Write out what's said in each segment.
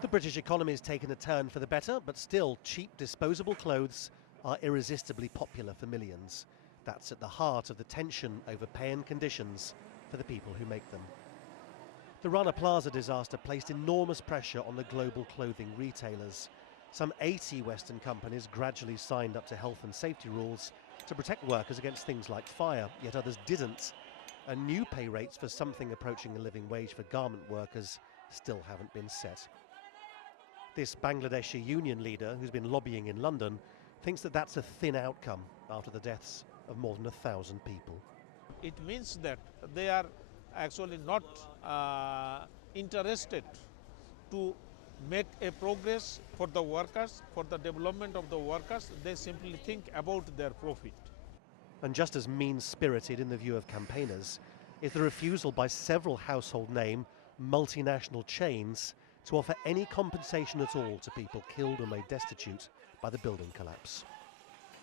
The British economy has taken a turn for the better, but still cheap disposable clothes are irresistibly popular for millions. That's at the heart of the tension over pay and conditions for the people who make them. The Rana Plaza disaster placed enormous pressure on the global clothing retailers. Some 80 Western companies gradually signed up to health and safety rules to protect workers against things like fire, yet others didn't. And new pay rates for something approaching a living wage for garment workers still haven't been set. This Bangladeshi union leader, who's been lobbying in London, thinks that that's a thin outcome after the deaths of more than 1,000 people. It means that they are actually not interested to make a progress for the workers, for the development of the workers. They simply think about their profit. And just as mean-spirited in the view of campaigners is the refusal by several household name multinational chains to offer any compensation at all to people killed or made destitute by the building collapse.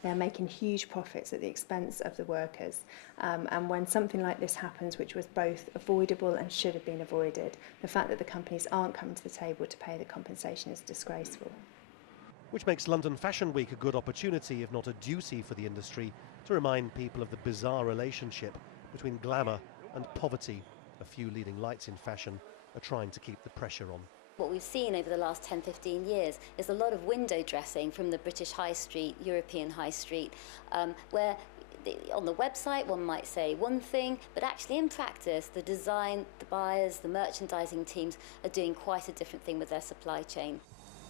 They're making huge profits at the expense of the workers, and when something like this happens, which was both avoidable and should have been avoided, the fact that the companies aren't coming to the table to pay the compensation is disgraceful. Which makes London Fashion Week a good opportunity, if not a duty, for the industry to remind people of the bizarre relationship between glamour and poverty. A few leading lights in fashion are trying to keep the pressure on. What we've seen over the last 10-15 years is a lot of window dressing from the British High Street, European High Street, where on the website one might say one thing, but actually in practice the design, the buyers, the merchandising teams are doing quite a different thing with their supply chain.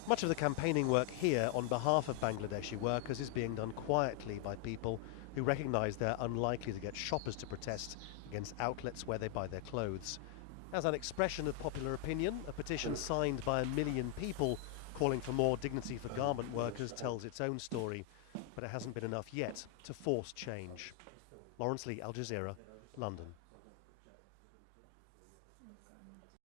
Much of the campaigning work here on behalf of Bangladeshi workers is being done quietly by people who recognise they're unlikely to get shoppers to protest against outlets where they buy their clothes. As an expression of popular opinion, a petition signed by 1 million people calling for more dignity for garment workers tells its own story, but it hasn't been enough yet to force change. Lawrence Lee, Al Jazeera, London.